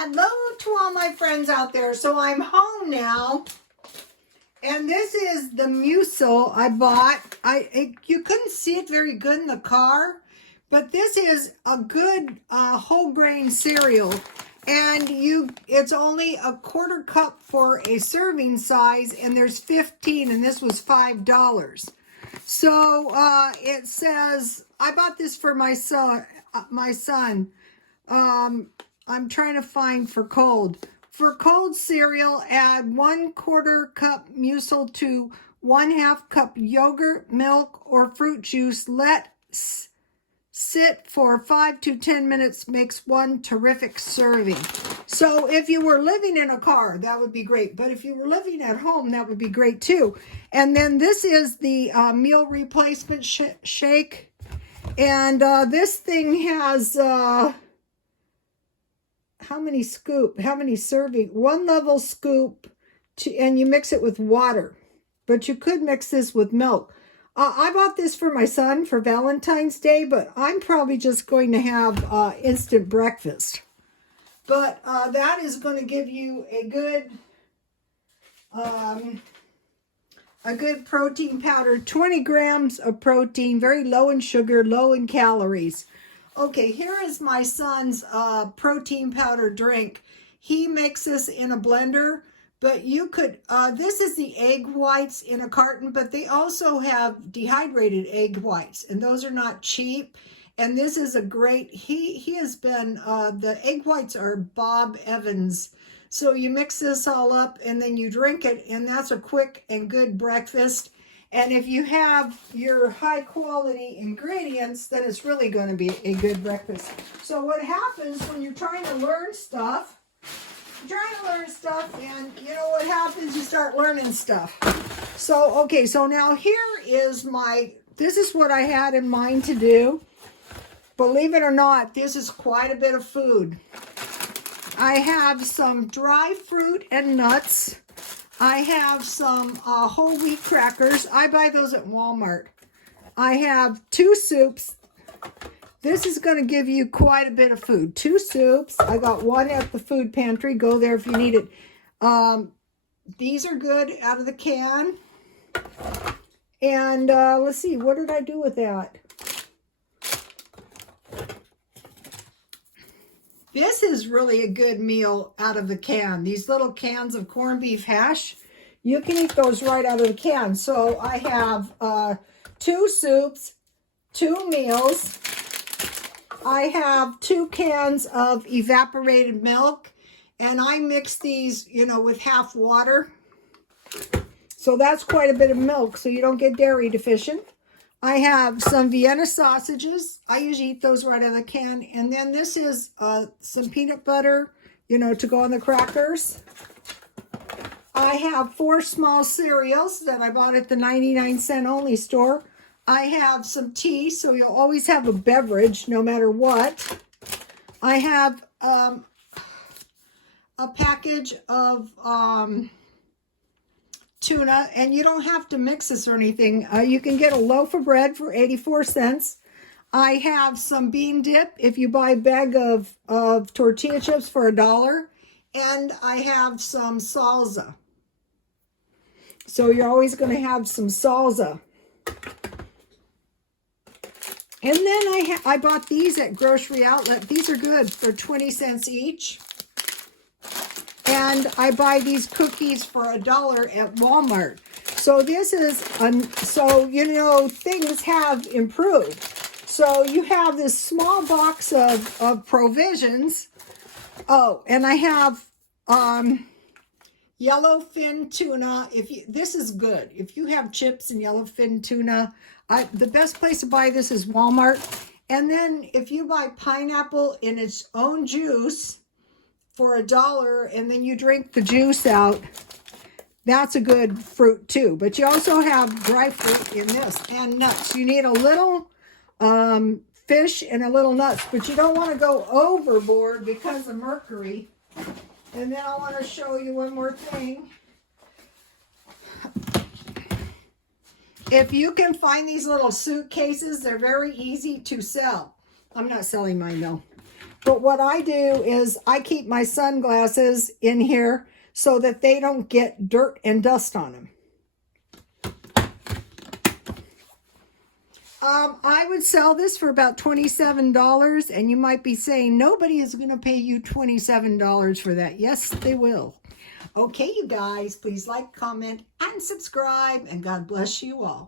Hello to all my friends out there. So I'm home now, and this is the muesli I bought. You couldn't see it very good in the car, but this is a good whole grain cereal, and it's only a quarter cup for a serving size, and there's 15, and this was $5. So it says I bought this for my son. I'm trying to find for cold. For cold cereal, add 1/4 cup muesli to 1/2 cup yogurt, milk, or fruit juice. Let sit for 5 to 10 minutes. Makes one terrific serving. So if you were living in a car, that would be great. But if you were living at home, that would be great too. And then this is the meal replacement shake. And this thing has... how many serving? 1 level scoop, and you mix it with water. But you could mix this with milk. I bought this for my son for Valentine's Day, but I'm probably just going to have instant breakfast. But that is going to give you a good protein powder. 20 grams of protein, very low in sugar, low in calories. Okay, here is my son's protein powder drink. He makes this in a blender, but you could, this is the egg whites in a carton, but they also have dehydrated egg whites, and those are not cheap. And this is a great, he has been, the egg whites are Bob Evans. So you mix this all up and then you drink it, and that's a quick and good breakfast. And if you have your high quality ingredients, then it's really going to be a good breakfast. So what happens when you're trying to learn stuff, and you know what happens, you start learning stuff. So, okay, so now here is this is what I had in mind to do. Believe it or not, this is quite a bit of food. I have some dry fruit and nuts. I have some whole wheat crackers. I buy those at Walmart. I have 2 soups. This is going to give you quite a bit of food. 2 soups. I got 1 at the food pantry. Go there if you need it. These are good out of the can. And let's see, what did I do with that? This is really a good meal out of the can. These little cans of corned beef hash, you can eat those right out of the can. So I have 2 soups, 2 meals. I have 2 cans of evaporated milk, and I mix these, with half water. So that's quite a bit of milk, so you don't get dairy deficient. I have some Vienna sausages. I usually eat those right out of the can. And then this is some peanut butter, to go on the crackers. I have 4 small cereals that I bought at the 99-cent only store. I have some tea, so you'll always have a beverage no matter what. I have a package of tuna, and you don't have to mix this or anything. You can get a loaf of bread for 84 cents. I have some bean dip if you buy a bag of tortilla chips for $1. And I have some salsa. So you're always going to have some salsa. And then I bought these at Grocery Outlet. These are good for 20 cents each. And I buy these cookies for $1 at Walmart. So this is, things have improved. So you have this small box of provisions. Oh, and I have yellowfin tuna. This is good. If you have chips and yellowfin tuna, the best place to buy this is Walmart. And then if you buy pineapple in its own juice for $1, and then you drink the juice out, that's a good fruit too. But you also have dry fruit in this, and nuts. You need a little fish and a little nuts, but you don't want to go overboard because of mercury. And then I want to show you one more thing. If you can find these little suitcases, they're very easy to sell. I'm not selling mine though. But what I do is I keep my sunglasses in here so that they don't get dirt and dust on them. I would sell this for about $27, and you might be saying, nobody is going to pay you $27 for that. Yes, they will. Okay, you guys, please like, comment, and subscribe, and God bless you all.